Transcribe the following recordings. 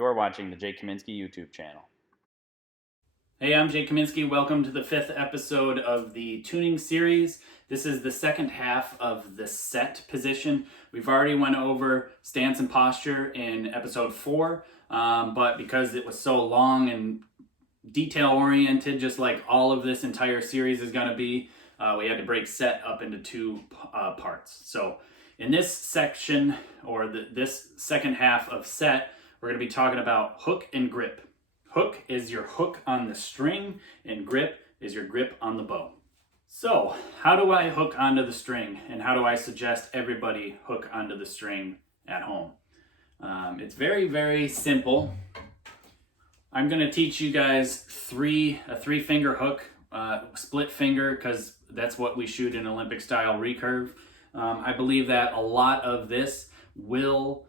You're watching the Jay Kaminski YouTube channel. Hey, I'm Jay Kaminski. Welcome to the 5th episode of the tuning series. This is the second half of the set position. We've already went over stance and posture in episode 4, but because it was so long and detail-oriented, just like all of this entire series is going to be, we had to break set up into two parts. So in this section, or this second half of set, we're going to be talking about hook and grip. Hook is your hook on the string, and grip is your grip on the bow. So, how do I hook onto the string, and how do I suggest everybody hook onto the string at home? It's very, very simple. I'm going to teach you guys a three-finger hook, split finger, because that's what we shoot in Olympic-style recurve. I believe that a lot of this will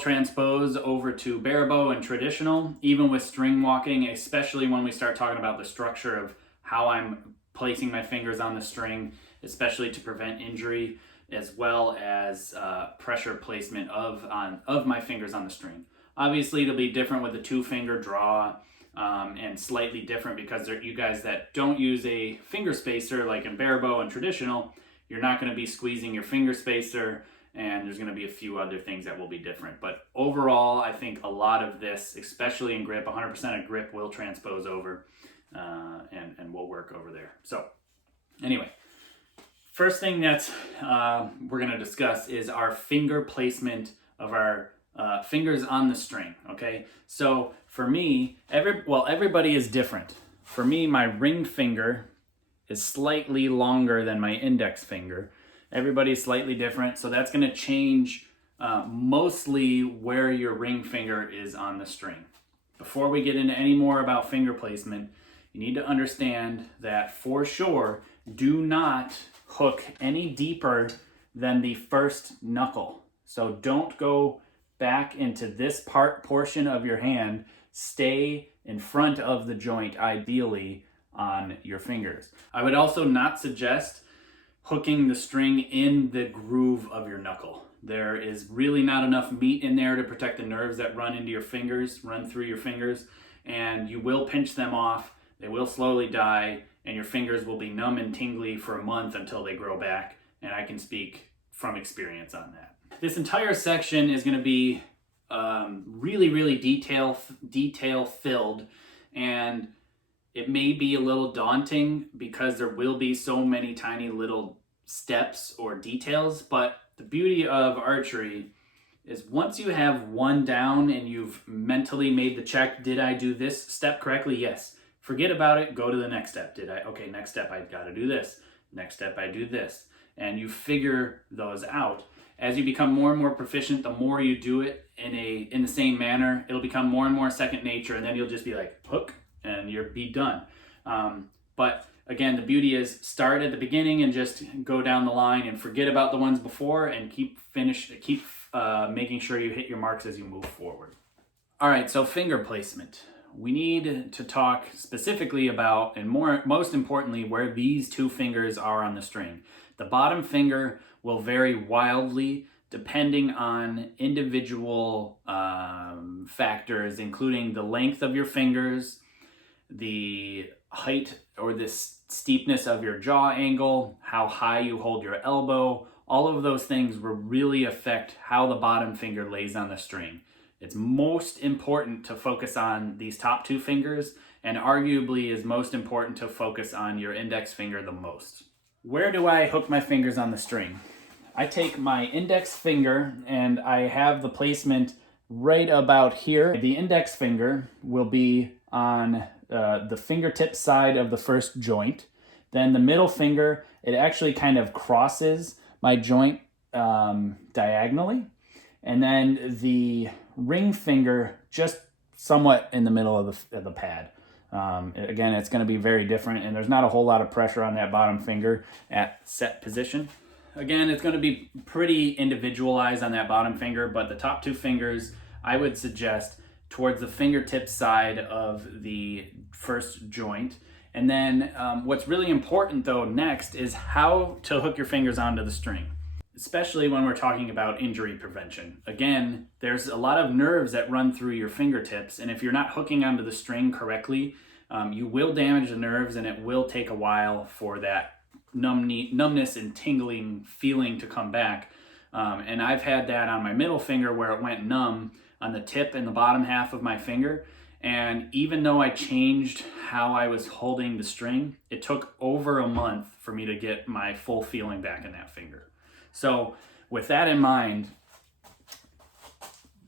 transpose over to barebow and traditional, even with string walking, especially when we start talking about the structure of how I'm placing my fingers on the string, especially to prevent injury, as well as pressure placement of my fingers on the string. Obviously, it'll be different with the two-finger draw, and slightly different because you guys that don't use a finger spacer, like in barebow and traditional, you're not going to be squeezing your finger spacer, and there's going to be a few other things that will be different. But overall, I think a lot of this, especially in grip, 100% of grip will transpose over and will work over there. So anyway, first thing that we're going to discuss is our finger placement of our fingers on the string, okay? So for me, everybody is different. For me, my ring finger is slightly longer than my index finger. Everybody's slightly different, so that's going to change mostly where your ring finger is on the string. Before we get into any more about finger placement, you need to understand that for sure, do not hook any deeper than the first knuckle. So don't go back into this portion of your hand. Stay in front of the joint, ideally, on your fingers. I would also not suggest hooking the string in the groove of your knuckle. There is really not enough meat in there to protect the nerves that run through your fingers, and you will pinch them off. They will slowly die, and your fingers will be numb and tingly for a month until they grow back, and I can speak from experience on that. This entire section is going to be really, really detail filled, and it may be a little daunting because there will be so many tiny little steps or details, but the beauty of archery is once you have one down and you've mentally made the check, did I do this step correctly? Yes. Forget about it, go to the next step. Okay, next step I gotta do this. Next step I do this. And you figure those out. As you become more and more proficient, the more you do it in the same manner, it'll become more and more second nature, and then you'll just be like, hook, and you'll be done. But again, the beauty is start at the beginning and just go down the line and forget about the ones before and keep making sure you hit your marks as you move forward. All right, so finger placement. We need to talk specifically about, and most importantly, where these two fingers are on the string. The bottom finger will vary wildly depending on individual factors, including the length of your fingers, the height or the steepness of your jaw angle, how high you hold your elbow. All of those things will really affect how the bottom finger lays on the string. It's most important to focus on these top two fingers, and arguably is most important to focus on your index finger the most. Where do I hook my fingers on the string? I take my index finger and I have the placement right about here. The index finger will be on the fingertip side of the first joint. Then the middle finger, it actually kind of crosses my joint diagonally. And then the ring finger just somewhat in the middle of the pad. Again, it's going to be very different, and there's not a whole lot of pressure on that bottom finger at set position. Again, it's going to be pretty individualized on that bottom finger, but the top two fingers, I would suggest towards the fingertip side of the first joint. And then what's really important though next is how to hook your fingers onto the string. especially when we're talking about injury prevention. Again, there's a lot of nerves that run through your fingertips, and if you're not hooking onto the string correctly, you will damage the nerves, and it will take a while for that numbness and tingling feeling to come back. And I've had that on my middle finger where it went numb on the tip and the bottom half of my finger. And even though I changed how I was holding the string, it took over a month for me to get my full feeling back in that finger. So with that in mind,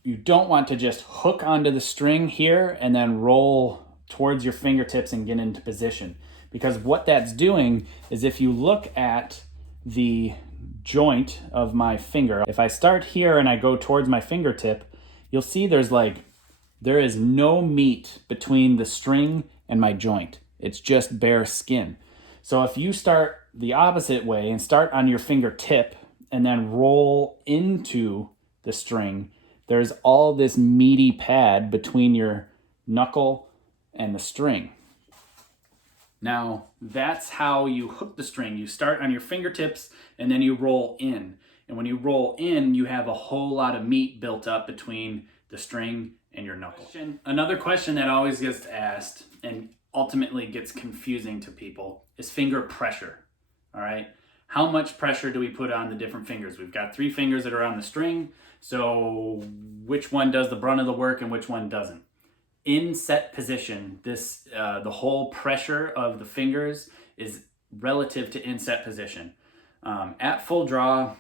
you don't want to just hook onto the string here and then roll towards your fingertips and get into position. Because what that's doing is, if you look at the joint of my finger, if I start here and I go towards my fingertip, you'll see there is no meat between the string and my joint. It's just bare skin. So if you start the opposite way and start on your fingertip and then roll into the string, there's all this meaty pad between your knuckle and the string. Now, that's how you hook the string. You start on your fingertips and then you roll in. And when you roll in, you have a whole lot of meat built up between the string and your knuckle. Another question that always gets asked and ultimately gets confusing to people is finger pressure. All right. How much pressure do we put on the different fingers? We've got 3 fingers that are on the string. So which one does the brunt of the work and which one doesn't? In set position, the whole pressure of the fingers is relative to in set position. At full draw,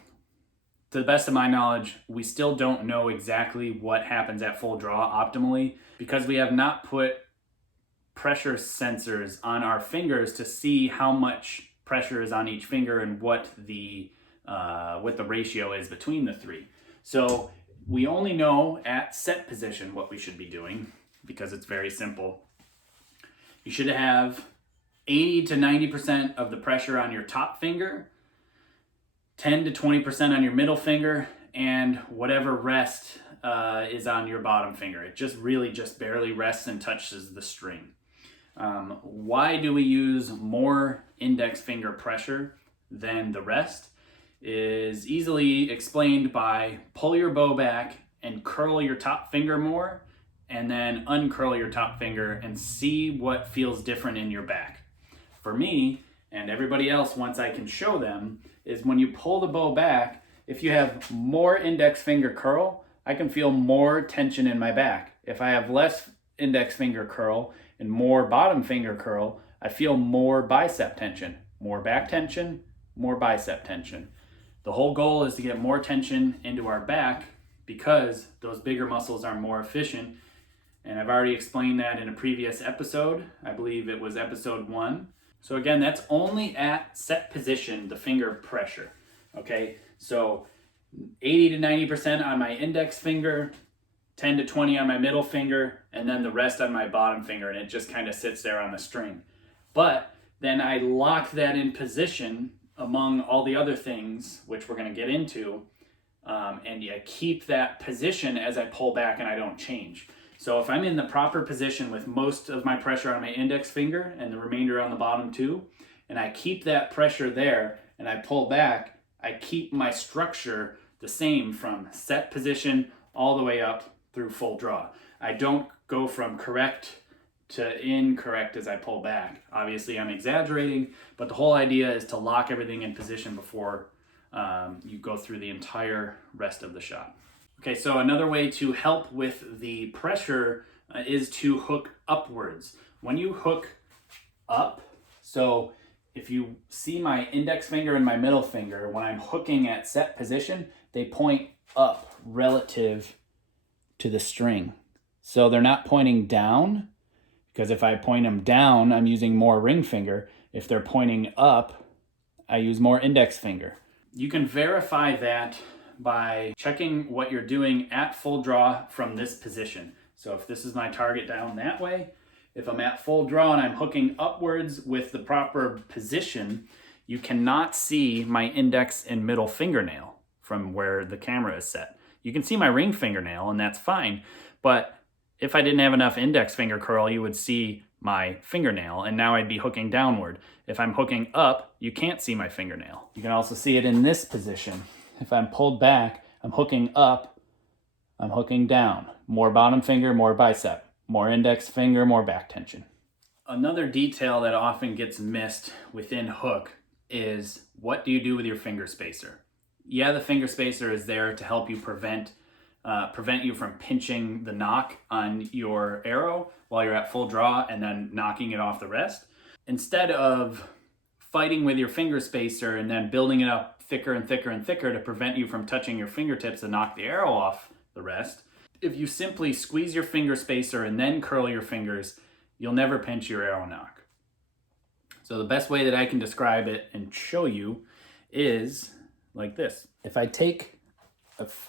to the best of my knowledge, we still don't know exactly what happens at full draw optimally, because we have not put pressure sensors on our fingers to see how much pressure is on each finger and what the ratio is between the 3. So we only know at set position what we should be doing, because it's very simple. You should have 80 to 90% of the pressure on your top finger, 10 to 20% on your middle finger, and whatever rest is on your bottom finger. It just barely rests and touches the string. Why do we use more index finger pressure than the rest is easily explained by pull your bow back and curl your top finger more, and then uncurl your top finger and see what feels different in your back. For me, and everybody else, once I can show them, is when you pull the bow back, if you have more index finger curl, I can feel more tension in my back. If I have less index finger curl and more bottom finger curl, I feel more bicep tension, more back tension, more bicep tension. The whole goal is to get more tension into our back because those bigger muscles are more efficient. And I've already explained that in a previous episode. I believe it was episode 1. So again, that's only at set position, the finger pressure. Okay, so 80 to 90% on my index finger, 10 to 20 on my middle finger, and then the rest on my bottom finger, and it just kind of sits there on the string. But then I lock that in position among all the other things, which we're going to get into, and I keep that position as I pull back and I don't change. So if I'm in the proper position with most of my pressure on my index finger and the remainder on the bottom 2, and I keep that pressure there and I pull back, I keep my structure the same from set position all the way up through full draw. I don't go from correct to incorrect as I pull back. Obviously I'm exaggerating, but the whole idea is to lock everything in position before you go through the entire rest of the shot. Okay, so another way to help with the pressure is to hook upwards. When you hook up, so if you see my index finger and my middle finger, when I'm hooking at set position, they point up relative to the string. So they're not pointing down, because if I point them down, I'm using more ring finger. If they're pointing up, I use more index finger. You can verify that by checking what you're doing at full draw from this position. So if this is my target down that way, if I'm at full draw and I'm hooking upwards with the proper position, you cannot see my index and middle fingernail from where the camera is set. You can see my ring fingernail and that's fine, but if I didn't have enough index finger curl, you would see my fingernail, and now I'd be hooking downward. If I'm hooking up, you can't see my fingernail. You can also see it in this position. If I'm pulled back, I'm hooking up, I'm hooking down. More bottom finger, more bicep. More index finger, more back tension. Another detail that often gets missed within hook is, what do you do with your finger spacer? Yeah, the finger spacer is there to help you prevent you from pinching the nock on your arrow while you're at full draw and then knocking it off the rest. Instead of fighting with your finger spacer and then building it up thicker and thicker and thicker to prevent you from touching your fingertips and knock the arrow off the rest, if you simply squeeze your finger spacer and then curl your fingers, you'll never pinch your arrow nock. So the best way that I can describe it and show you is like this. If I take,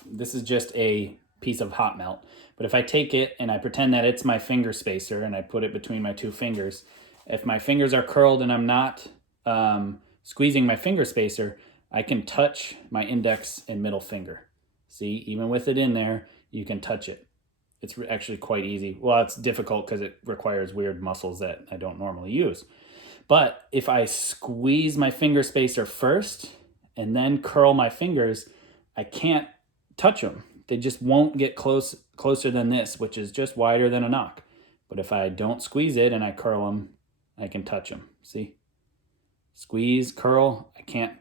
this is just a piece of hot melt, but if I take it and I pretend that it's my finger spacer and I put it between my two fingers, if my fingers are curled and I'm not squeezing my finger spacer, I can touch my index and middle finger. See, even with it in there, you can touch it. It's actually quite easy. Well, it's difficult because it requires weird muscles that I don't normally use. But if I squeeze my finger spacer first and then curl my fingers, I can't touch them. They just won't get closer than this, which is just wider than a knock. But if I don't squeeze it and I curl them, I can touch them. See? Squeeze, curl, I can't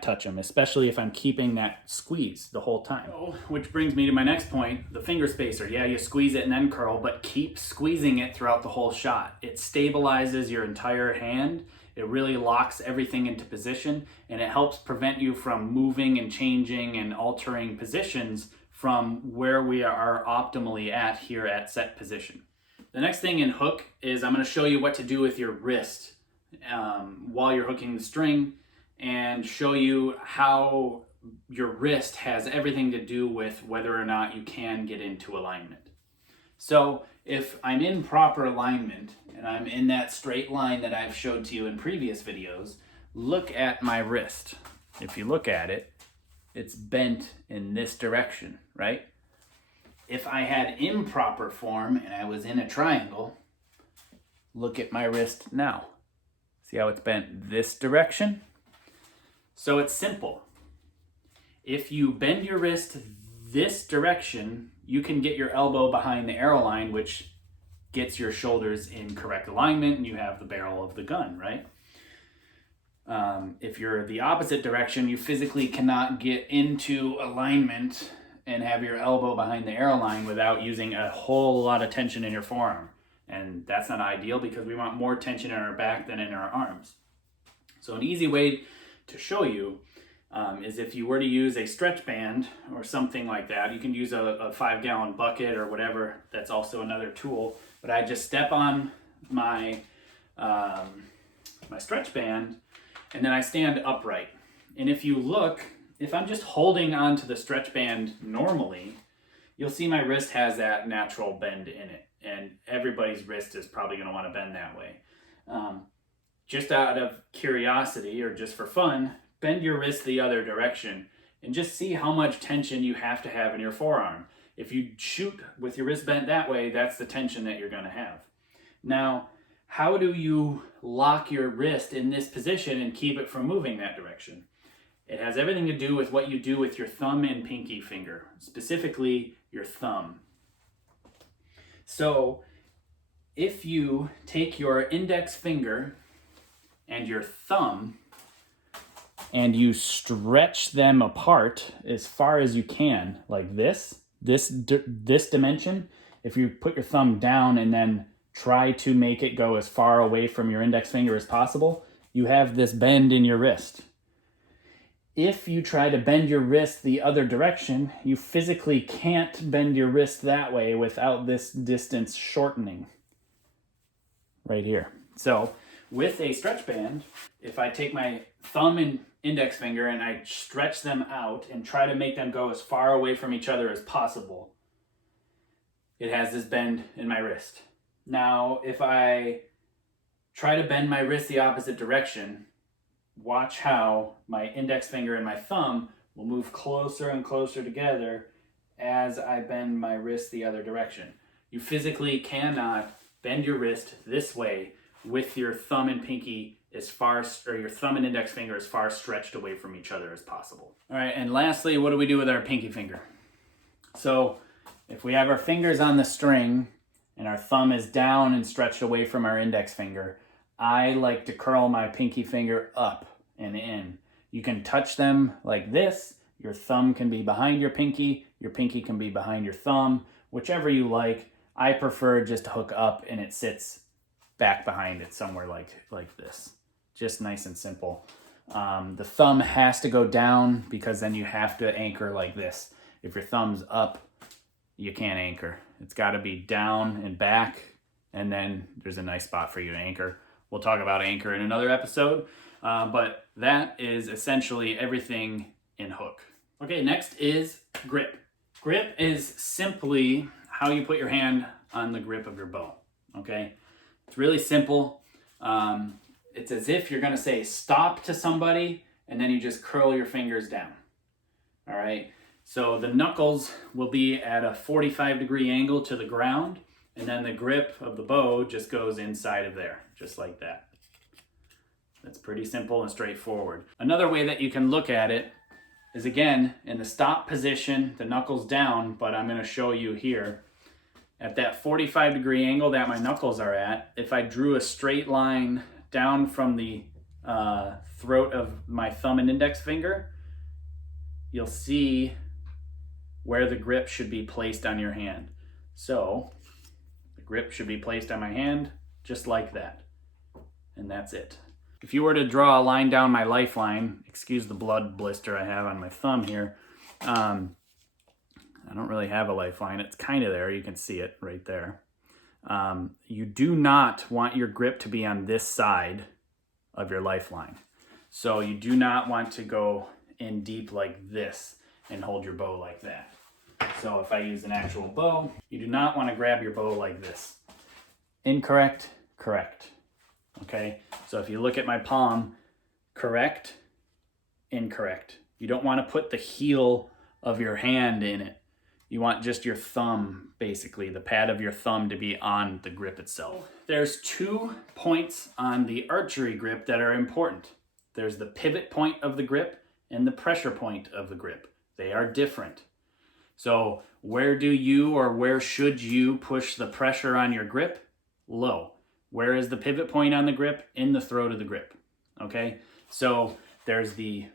touch them, especially if I'm keeping that squeeze the whole time. Which brings me to my next point, the finger spacer. Yeah, you squeeze it and then curl, but keep squeezing it throughout the whole shot. It stabilizes your entire hand. It really locks everything into position, and it helps prevent you from moving and changing and altering positions from where we are optimally at here at set position. The next thing in hook is I'm going to show you what to do with your wrist while you're hooking the string, and show you how your wrist has everything to do with whether or not you can get into alignment. So if I'm in proper alignment and I'm in that straight line that I've showed to you in previous videos, look at my wrist. If you look at it, it's bent in this direction, right? If I had improper form and I was in a triangle, look at my wrist now. See how it's bent this direction? So it's simple. If you bend your wrist this direction, you can get your elbow behind the arrow line, which gets your shoulders in correct alignment, and you have the barrel of the gun, right? If you're the opposite direction, you physically cannot get into alignment and have your elbow behind the arrow line without using a whole lot of tension in your forearm. And that's not ideal because we want more tension in our back than in our arms. So an easy way to show you is if you were to use a stretch band or something like that. You can use a 5-gallon bucket or whatever. That's also another tool. But I just step on my my stretch band, and then I stand upright. And if you look, if I'm just holding onto the stretch band normally, you'll see my wrist has that natural bend in it. And everybody's wrist is probably going to want to bend that way. Just out of curiosity or just for fun, bend your wrist the other direction and just see how much tension you have to have in your forearm. If you shoot with your wrist bent that way, that's the tension that you're going to have. Now, how do you lock your wrist in this position and keep it from moving that direction? It has everything to do with what you do with your thumb and pinky finger, specifically your thumb. So, if you take your index finger and your thumb and you stretch them apart as far as you can, like this dimension, if you put your thumb down and then try to make it go as far away from your index finger as possible, you have this bend in your wrist. If you try to bend your wrist the other direction, you physically can't bend your wrist that way without this distance shortening right here. So with a stretch band, if I take my thumb and index finger and I stretch them out and try to make them go as far away from each other as possible, it has this bend in my wrist. Now, if I try to bend my wrist the opposite direction, watch how my index finger and my thumb will move closer and closer together as I bend my wrist the other direction. You physically cannot bend your wrist this way with your thumb and pinky your thumb and index finger as far stretched away from each other as possible. All right, and lastly, what do we do with our pinky finger? So if we have our fingers on the string and our thumb is down and stretched away from our index finger, I like to curl my pinky finger up and in. You can touch them like this. Your thumb can be behind your pinky can be behind your thumb, whichever you like. I prefer just to hook up and it sits back behind it somewhere like this. Just nice and simple. The thumb has to go down because then you have to anchor like this. If your thumb's up, you can't anchor. It's got to be down and back, and then there's a nice spot for you to anchor. We'll talk about anchor in another episode, but that is essentially everything in hook. Okay, next is grip. Grip is simply how you put your hand on the grip of your bow, okay? It's really simple. It's as if you're gonna say stop to somebody, and then you just curl your fingers down, all right? So the knuckles will be at a 45-degree angle to the ground, and then the grip of the bow just goes inside of there, just like that. That's pretty simple and straightforward. Another way that you can look at it is, again, in the stop position, the knuckles down, but I'm gonna show you here. At that 45-degree angle that my knuckles are at, if I drew a straight line down from the throat of my thumb and index finger, you'll see where the grip should be placed on your hand. So the grip should be placed on my hand just like that. And that's it. If you were to draw a line down my lifeline, excuse the blood blister I have on my thumb here. I don't really have a lifeline. It's kind of there. You can see it right there. You do not want your grip to be on this side of your lifeline. So you do not want to go in deep like this and hold your bow like that. So if I use an actual bow, you do not want to grab your bow like this. Incorrect, correct. Okay, so if you look at my palm, correct, incorrect. You don't want to put the heel of your hand in it. You want just your thumb, basically, the pad of your thumb to be on the grip itself. There's 2 points on the archery grip that are important. There's the pivot point of the grip and the pressure point of the grip. They are different. So where should you push the pressure on your grip? Low. Where is the pivot point on the grip? In the throat of the grip. Okay, so there's the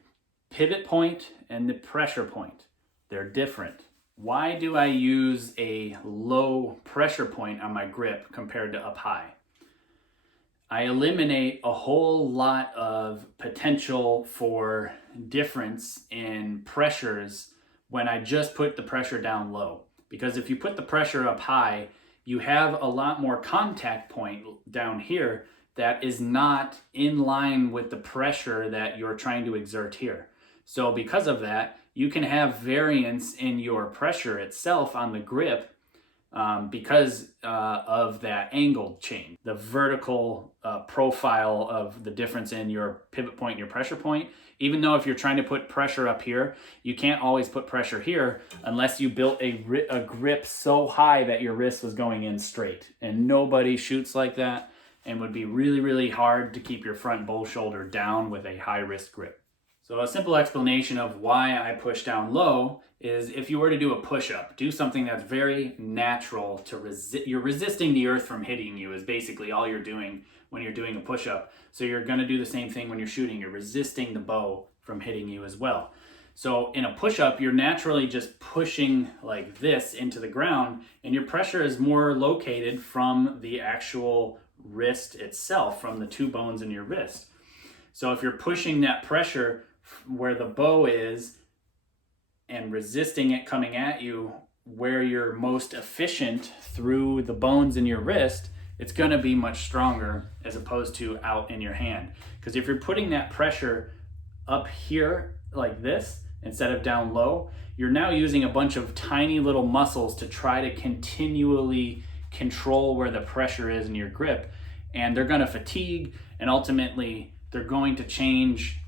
pivot point and the pressure point. They're different. Why do I use a low pressure point on my grip compared to up high? I eliminate a whole lot of potential for difference in pressures when I just put the pressure down low. Because if you put the pressure up high, you have a lot more contact point down here that is not in line with the pressure that you're trying to exert here. So because of that, you can have variance in your pressure itself on the grip because of that angle change. The vertical profile of the difference in your pivot point and your pressure point. Even though if you're trying to put pressure up here, you can't always put pressure here unless you built a grip so high that your wrist was going in straight. And nobody shoots like that, and would be really, really hard to keep your front bow shoulder down with a high wrist grip. So a simple explanation of why I push down low is if you were to do a push-up, do something that's very natural to resist. You're resisting the earth from hitting you is basically all you're doing when you're doing a push-up. So you're gonna do the same thing when you're shooting. You're resisting the bow from hitting you as well. So in a push-up, you're naturally just pushing like this into the ground, and your pressure is more located from the actual wrist itself, from the 2 bones in your wrist. So if you're pushing that pressure where the bow is and resisting it coming at you where you're most efficient through the bones in your wrist, it's going to be much stronger as opposed to out in your hand. Because if you're putting that pressure up here like this instead of down low, you're now using a bunch of tiny little muscles to try to continually control where the pressure is in your grip, and they're going to fatigue, and ultimately they're going to change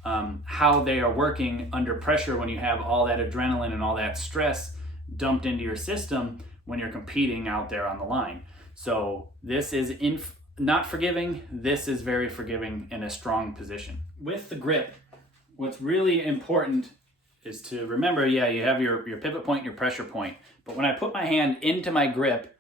how they are working under pressure when you have all that adrenaline and all that stress dumped into your system when you're competing out there on the line. So this is not forgiving, this is very forgiving in a strong position. With the grip, what's really important is to remember, yeah, you have your pivot point and your pressure point. But when I put my hand into my grip,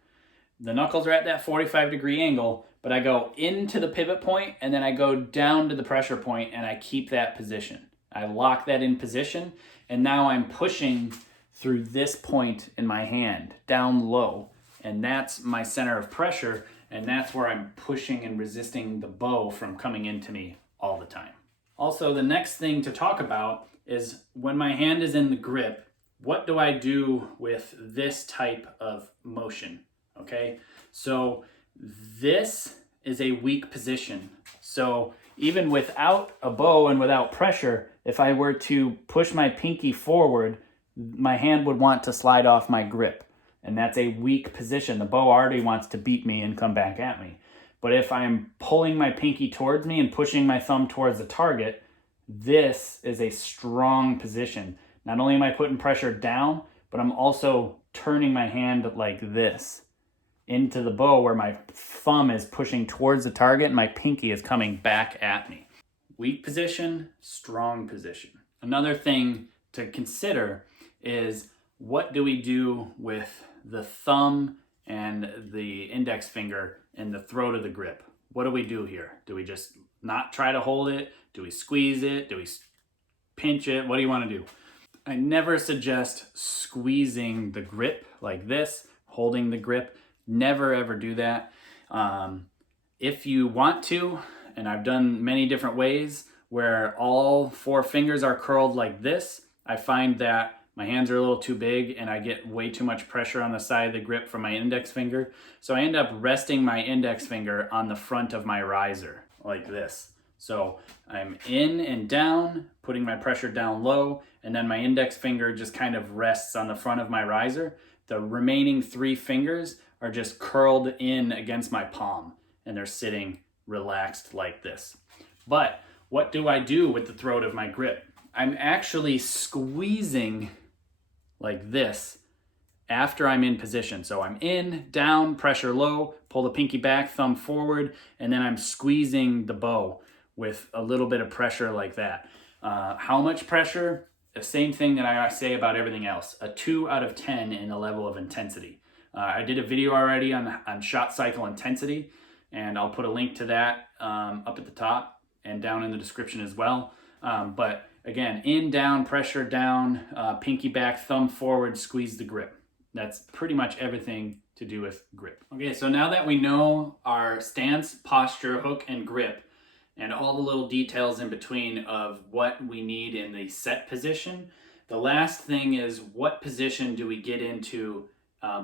the knuckles are at that 45-degree angle, but I go into the pivot point and then I go down to the pressure point and I keep that position. I lock that in position, and now I'm pushing through this point in my hand, down low. And that's my center of pressure, and that's where I'm pushing and resisting the bow from coming into me all the time. Also, the next thing to talk about is when my hand is in the grip, what do I do with this type of motion? Okay, so this is a weak position. So even without a bow and without pressure, if I were to push my pinky forward, my hand would want to slide off my grip. And that's a weak position. The bow already wants to beat me and come back at me. But if I'm pulling my pinky towards me and pushing my thumb towards the target, this is a strong position. Not only am I putting pressure down, but I'm also turning my hand like this into the bow where my thumb is pushing towards the target and my pinky is coming back at me. Weak position, strong position. Another thing to consider is, what do we do with the thumb and the index finger in the throat of the grip? What do we do here? Do we just not try to hold it? Do we squeeze it? Do we pinch it? What do you want to do? I never suggest squeezing the grip like this, holding the grip. Never ever do that. If you want to, and I've done many different ways where all 4 fingers are curled like this, I find that my hands are a little too big and I get way too much pressure on the side of the grip from my index finger. So I end up resting my index finger on the front of my riser like this. So I'm in and down, putting my pressure down low, and then my index finger just kind of rests on the front of my riser. The remaining 3 fingers are just curled in against my palm and they're sitting relaxed like this. But what do I do with the throat of my grip? I'm actually squeezing like this after I'm in position. So I'm in, down, pressure low, pull the pinky back, thumb forward, and then I'm squeezing the bow with a little bit of pressure like that. How much pressure? The same thing that I say about everything else. A 2 out of 10 in the level of intensity. I did a video already on shot cycle intensity, and I'll put a link to that up at the top and down in the description as well. But again, in, down, pressure down, pinky back, thumb forward, squeeze the grip. That's pretty much everything to do with grip. Okay, so now that we know our stance, posture, hook, and grip, and all the little details in between of what we need in the set position, the last thing is, what position do we get into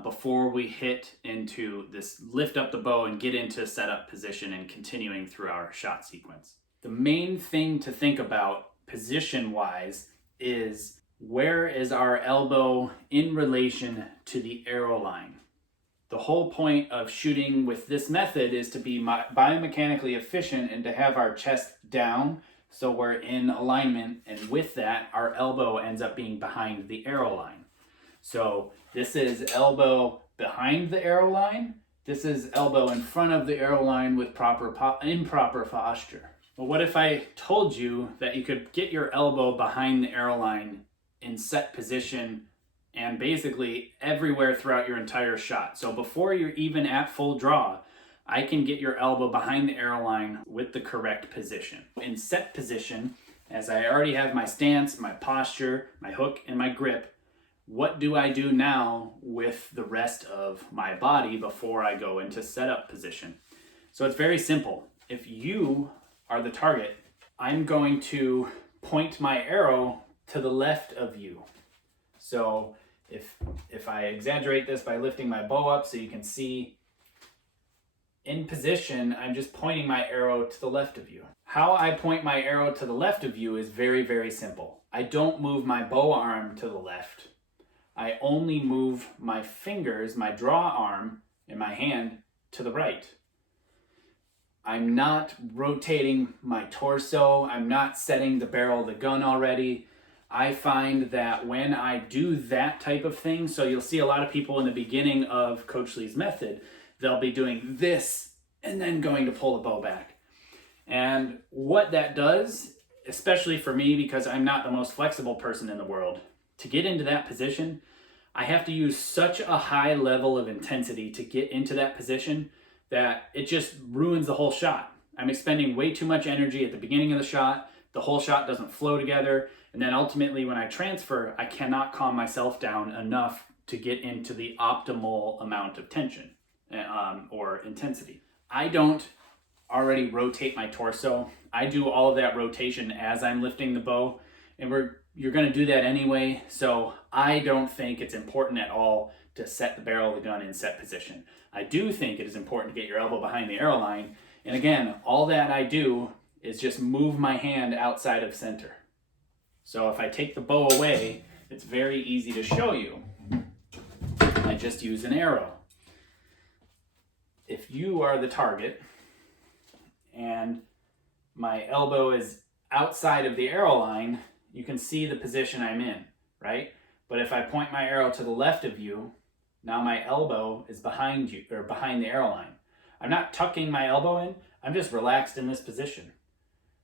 before we hit into this, lift up the bow and get into setup position and continuing through our shot sequence. The main thing to think about position-wise is, where is our elbow in relation to the arrow line? The whole point of shooting with this method is to be biomechanically efficient and to have our chest down so we're in alignment, and with that, our elbow ends up being behind the arrow line. So this is elbow behind the arrow line. This is elbow in front of the arrow line with improper posture. Well, what if I told you that you could get your elbow behind the arrow line in set position and basically everywhere throughout your entire shot? So before you're even at full draw, I can get your elbow behind the arrow line with the correct position. In set position, as I already have my stance, my posture, my hook, and my grip, what do I do now with the rest of my body before I go into setup position? So it's very simple. If you are the target, I'm going to point my arrow to the left of you. So if I exaggerate this by lifting my bow up so you can see, in position, I'm just pointing my arrow to the left of you. How I point my arrow to the left of you is very, very simple. I don't move my bow arm to the left. I only move my fingers, my draw arm in my hand, to the right. I'm not rotating my torso. I'm not setting the barrel of the gun already. I find that when I do that type of thing, so you'll see a lot of people in the beginning of Coach Lee's method, they'll be doing this and then going to pull the bow back. And what that does, especially for me, because I'm not the most flexible person in the world, to get into that position, I have to use such a high level of intensity to get into that position that it just ruins the whole shot. I'm expending way too much energy at the beginning of the shot. The whole shot doesn't flow together. And then ultimately when I transfer, I cannot calm myself down enough to get into the optimal amount of tension or intensity. I don't already rotate my torso. I do all of that rotation as I'm lifting the bow, and you're going to do that anyway, so I don't think it's important at all to set the barrel of the gun in set position. I do think it is important to get your elbow behind the arrow line, and again, all that I do is just move my hand outside of center. So if I take the bow away, it's very easy to show you. I just use an arrow. If you are the target and my elbow is outside of the arrow line, you can see the position I'm in, right? But if I point my arrow to the left of you, now my elbow is behind you, or behind the arrow line. I'm not tucking my elbow in, I'm just relaxed in this position.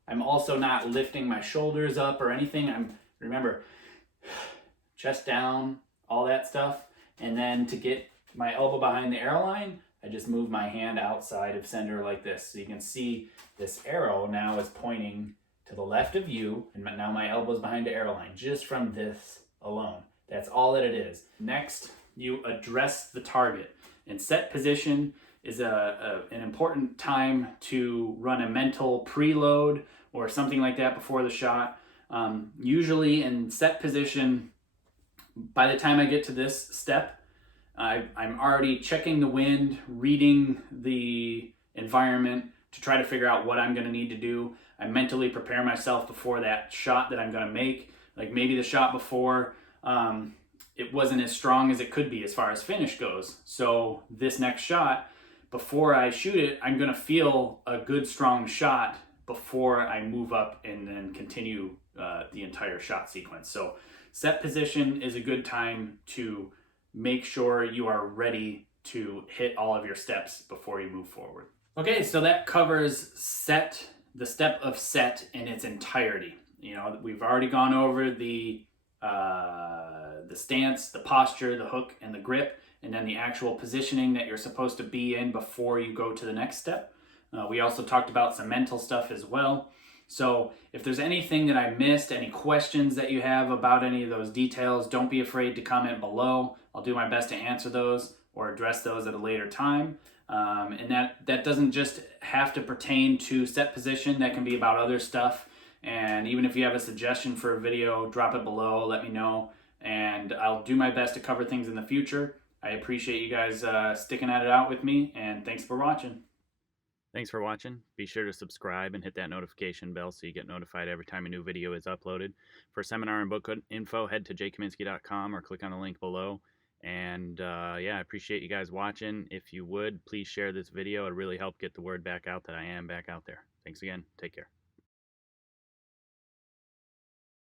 I'm also not lifting my shoulders up or anything. Remember, chest down, all that stuff. And then to get my elbow behind the arrow line, I just move my hand outside of center like this. So you can see this arrow now is pointing to the left of you, and now my elbow is behind the arrow line, just from this alone. That's all that it is. Next, you address the target. And set position is an important time to run a mental preload or something like that before the shot. Usually in set position, by the time I get to this step, I'm already checking the wind, reading the environment to try to figure out what I'm going to need to do. I mentally prepare myself before that shot that I'm going to make. Like maybe the shot before, it wasn't as strong as it could be as far as finish goes. So this next shot, before I shoot it, I'm going to feel a good strong shot before I move up and then continue the entire shot sequence. So set position is a good time to make sure you are ready to hit all of your steps before you move forward. Okay, so that covers the step of set in its entirety. You know, we've already gone over the stance, the posture, the hook, and the grip, and then the actual positioning that you're supposed to be in before you go to the next step. We also talked about some mental stuff as well. So if there's anything that I missed, any questions that you have about any of those details, don't be afraid to comment below. I'll do my best to answer those or address those at a later time. And that doesn't just have to pertain to set position. That can be about other stuff. And even if you have a suggestion for a video, drop it below, let me know. And I'll do my best to cover things in the future. I appreciate you guys sticking at it out with me, and thanks for watching. Thanks for watching. Be sure to subscribe and hit that notification bell so you get notified every time a new video is uploaded. For seminar and book info, head to jkaminski.com or click on the link below. And yeah, I appreciate you guys watching. If you would, please share this video. It really helped get the word back out that I am back out there. Thanks again. Take care.